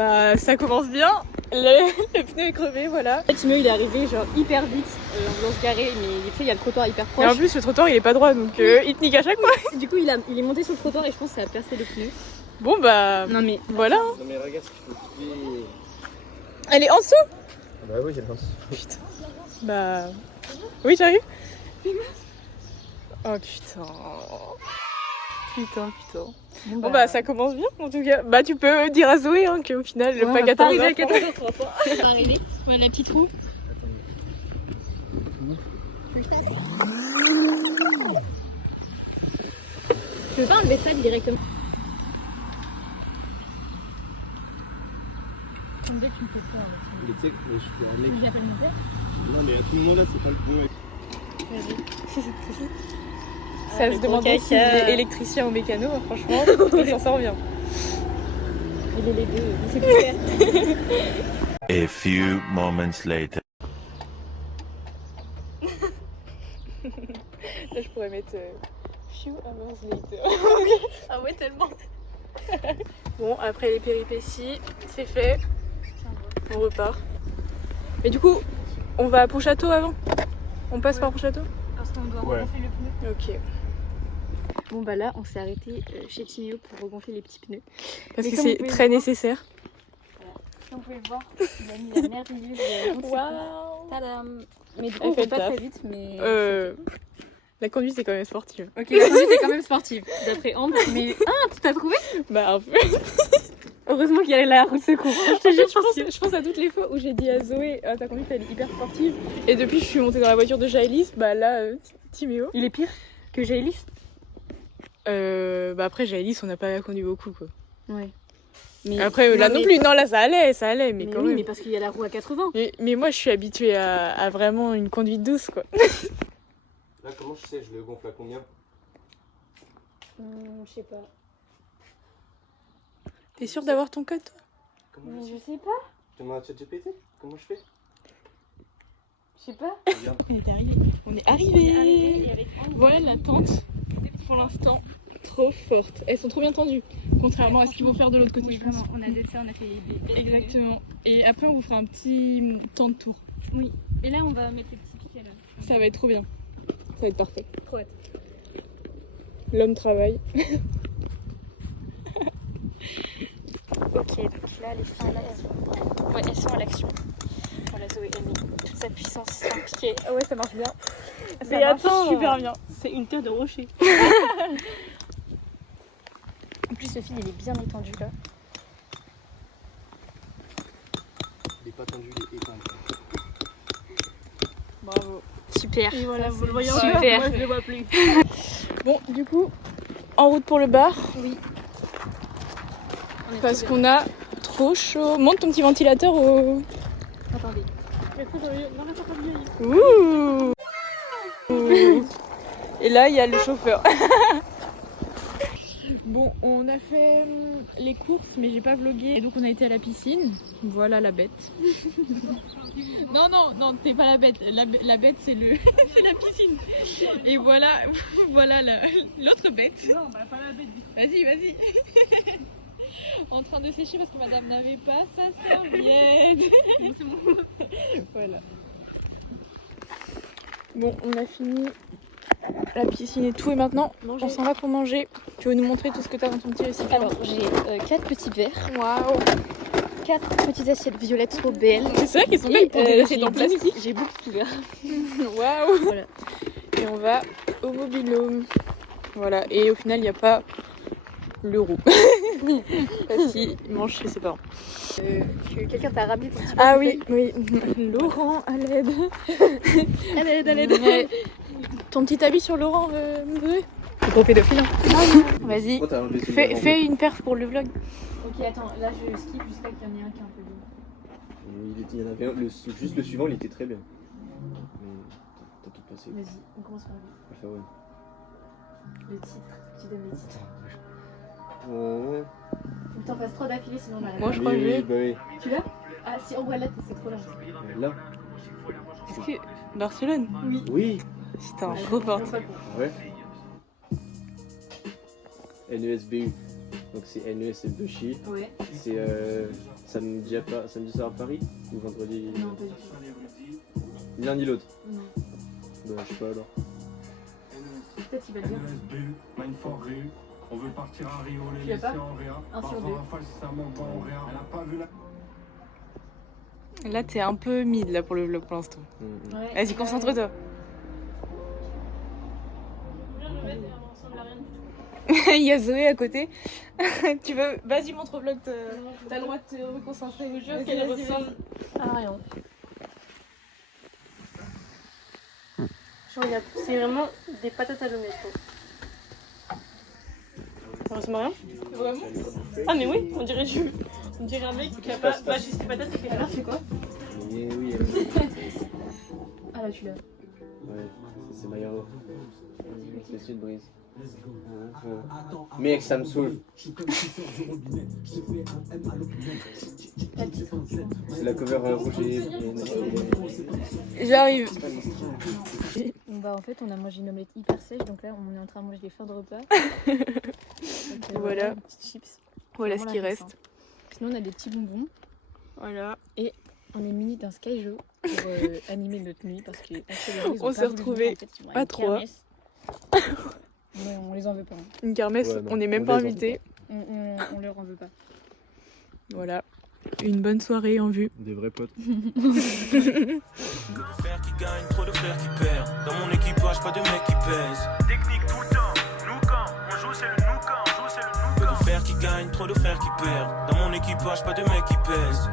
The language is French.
Bah ça commence bien, le pneu est crevé, voilà. Timio il est arrivé genre hyper vite en voulant se garer, mais tu sais il y a le trottoir hyper proche. Et en plus le trottoir il est pas droit donc il te nique à chaque fois. Du coup il est monté sur le trottoir et je pense que ça a percé le pneu. Bon bah Non mais voilà. Non mais regarde ce qu'il faut quitter. Elle est en dessous. Bah oui, j'ai lancé. Putain. Bah... Oui j'arrive. Oh putain. Putain. Bon bah ça commence bien en tout cas. Bah tu peux dire à Zoé hein, qu'au final le pack à 14 arrivé à heures. 14h on va arriver. Voilà la petite roue. Je veux pas enlever ça directement. Comme dès que tu me fais peur. Mais tu sais que je suis un mec. J'appelle mon père. Non mais à tout moment là c'est pas le bon mec. Ça le se gros demande caca. s'il est électricien ou mécano, franchement, il s'en sort bien. Il est les deux, il sait tout faire. A few moments later. Là je pourrais mettre few hours later. Ah ouais tellement. Bon après les péripéties, c'est fait. On repart. Mais du coup, on va à Pontchâteau avant. On passe par Pontchâteau. Parce qu'on doit regonfler le pneu. Ok. Bon bah là on s'est arrêté chez Timio pour regonfler les petits pneus. Parce Mais que comme c'est vous pouvez très le voir- nécessaire. Comme vous pouvez le voir, il a mis la merveilleuse route. Waouh. Tadam. Mais du coup Elle on fait fait pas le taf. très vite mais... La conduite est quand même sportive. Ok la conduite est quand même sportive d'après Ambre. Mais... Ah tu t'as trouvé? Bah un peu. Heureusement qu'il y a la roue de secours. Je te jure Je pense à toutes les fois où j'ai dit à Zoé ta conduite elle est hyper sportive. Et depuis je suis montée dans la voiture de Jaëlys, bah là Timéo. Il est pire que Jaëlys. Bah après Jaëlys on n'a pas conduit beaucoup quoi. Ouais. Mais... Après là non plus, non là ça allait mais, Mais quand oui même. mais parce qu'il y a la roue à 80. Mais moi je suis habituée à vraiment une conduite douce quoi. Là comment je sais, je le gonfle à combien? Je sais pas. T'es sûre d'avoir ton code toi? Comment Mais je je sais? sais pas. Tu m'as ChatGPT? Comment je fais? Je sais pas. Regarde. On est arrivé. Et avec Ambre, Voilà la tente pour l'instant trop forte. Elles sont trop bien tendues. Contrairement à ce qu'ils vont faire de l'autre côté. oui je pense. vraiment, on a dit ça, on a fait des... Exactement. Et après on vous fera un petit temps de tour. Oui. Et là on va mettre les petits piquets là. Ça va être trop bien. Ça va être parfait. Trop hâte. L'homme travaille. Ok, donc là, les fins, là, elles sont à l'action. Voilà, Zoé, elle met toute sa puissance sur le piquet. Ah ouais ça marche bien. Ça marche super bien. C'est une terre de rocher. En plus, Sophie, il est bien étendu là. Il est pas tendu, il est étendu. Bravo. Super. Et voilà, vous le voyez encore, super. moi, je le vois plus. Bon du coup, en route pour le bar. Oui. Parce qu'on a trop chaud. Monte ton petit ventilateur au... Attendez. Ouh. Et là, il y a le chauffeur. Bon, on a fait les courses, mais j'ai pas vlogué. Et donc, on a été à la piscine. Voilà la bête. non, t'es pas la bête. La bête, c'est c'est la piscine. Et voilà, voilà l'autre bête. Non, bah pas la bête. Vas-y. En train de sécher parce que madame n'avait pas sa serviette. C'est bon. Voilà. Bon, on a fini la piscine et tout. Et maintenant, on s'en va pour manger. Tu veux nous montrer tout ce que tu as dans ton petit récipient? Alors, j'ai 4 petits verres, Waouh! 4 petites assiettes violettes trop belles. C'est vrai qu'ils sont belles pour des assiettes j'ai en plastique. J'ai beaucoup de verres. Waouh! Voilà. Et on va au mobil-home. Voilà. Et au final, il n'y a pas l'euro. Parce qu'il mange chez ses parents. Que quelqu'un t'a ramené ton petit Ah papier. oui. Laurent, à l'aide. À l'aide. Ouais. Ton petit habit sur Laurent, Zoé? C'est trop pédophile. Vas-y. Pourquoi t'as enlevé tout le Fais une perf pour le vlog. Ok, attends, là je skip jusqu'à qu'il y en ait un qui est un peu bien. Il y en avait un, juste le suivant il était très bien. Mais t'as tout passé. Vas-y, on commence par lui. Alpha One. Le titre, tu donnes les titres. Ouais. Faut que t'en fasses 3 d'affilée sinon on arrête. Moi, je crois que j'ai. Bah oui. Tu l'as? Ah si, en vrai là c'est trop long. Là. Est-ce que. Barcelone? Oui. Oui. Putain, trop fort. Ouais. NESBU. Donc c'est NES Bushi. Ouais. C'est Samedi soir à Paris ou vendredi? Non, pas du tout. Ni l'un ni l'autre. Non. Bah, je sais pas alors. Peut-être qu'il va le dire. On veut partir à Rio, Tu les l'as pas laisser en réa. 1 sur 2. Rafale, si ça monte pas en réa. Elle a pas vu la... Là, t'es un peu mid là pour le vlog pour l'instant. Mm. Vas-y, concentre-toi. Il y a Zoé à côté. Tu veux. Vas-y, montre au vlog. T'as le droit de te reconcentrer. Je jure qu'elle ressemble à rien. Je regarde, c'est vraiment des patates à l'omelette. Ça ressemble à rien? Vraiment? Ah mais oui, on dirait un mec qui a pas... Bah juste des patates et qui a l'air, c'est quoi? Mais oui, Ah là tu l'as. ouais, c'est Mayaro. C'est une brise. Mec, ça me saoule. C'est la cover rouge et... J'arrive. Bah en fait on a mangé une omelette hyper sèche, donc là on est en train de manger des fins de repas. Donc, Voilà. Des petites chips. Voilà ce Vraiment qui la reste. descente. Sinon on a des petits bonbons. Voilà. On est muni d'un Sky Joe pour animer notre nuit parce que On s'est retrouvés à 3. Mais on les en veut pas. Hein. Une kermesse, Ouais, non, on n'est même on pas les en invités. On leur en veut pas. Voilà. Une bonne soirée en vue. Des vrais potes. Peu de frères qui gagnent, trop de frères qui perdent. Dans mon équipage, pas de mecs qui pèsent. Technique tout le temps, nous quand on joue, c'est le nous quand on joue, c'est le nous quand. Peu de frères qui gagnent, trop de frères qui perdent. Dans mon équipage, pas de mecs qui pèsent.